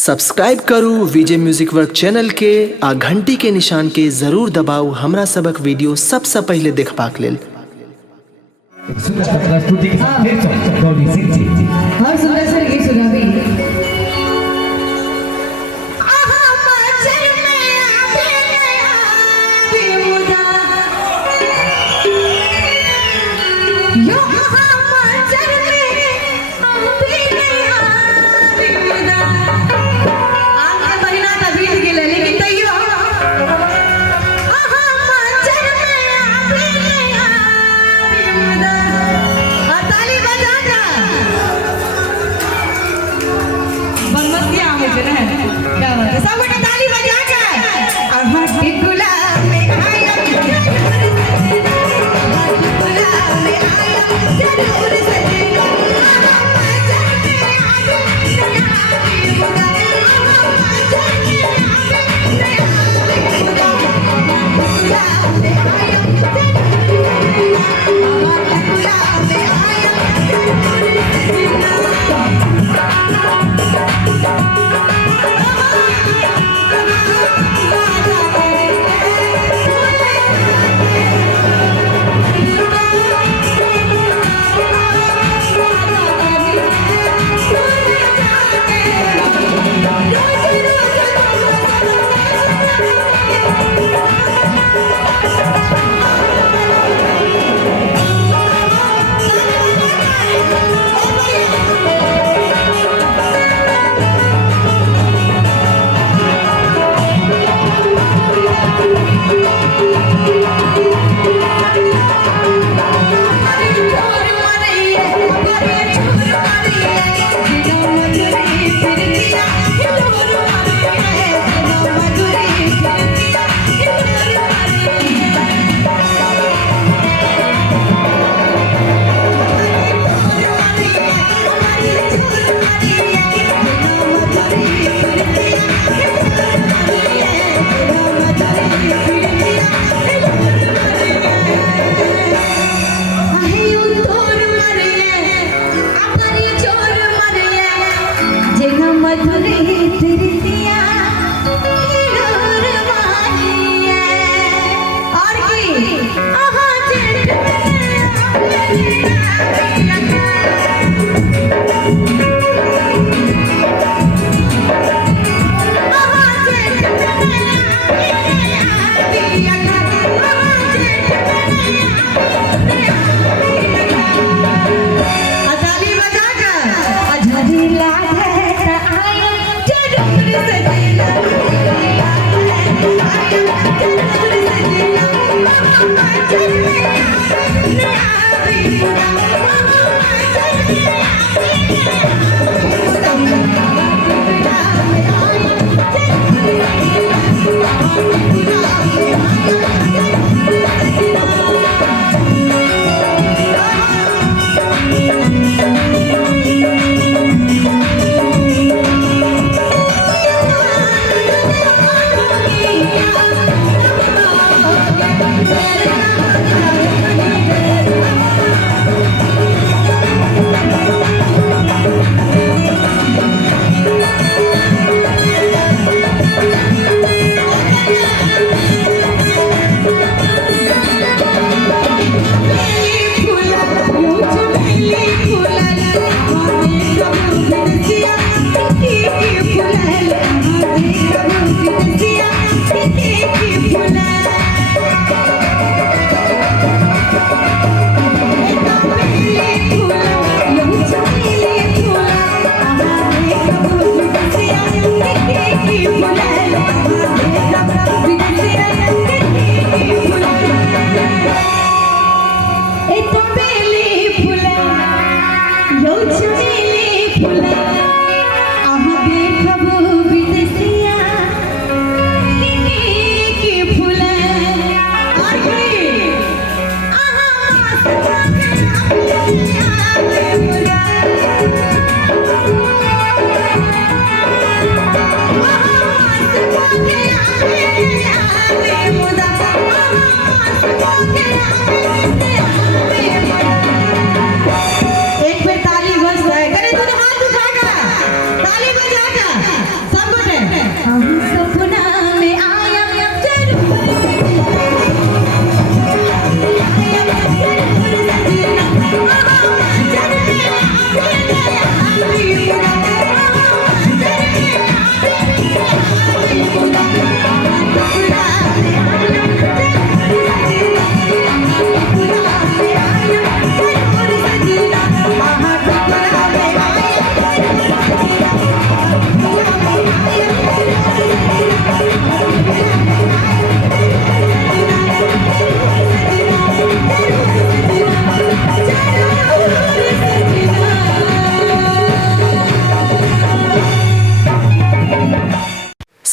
Subscribe करू विजय music work channel के आ घंटी के निशान के जरूर दबाऊ हमरा सबक वीडियो सबसे पहले देखबाक लेल। और सुंदर सर गीत सुनाबी। क्या बात है, सब ताली बजा के और हट गुलाब में आया गुलाब में आया जरूर सजना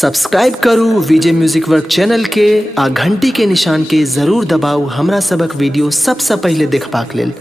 सब्सक्राइब करू विजय म्यूजिक वर्क चैनल के आ घंटी के निशान के जरूर दबाऊ हमरा सबक वीडियो सबसे पहले देखबाक लेल।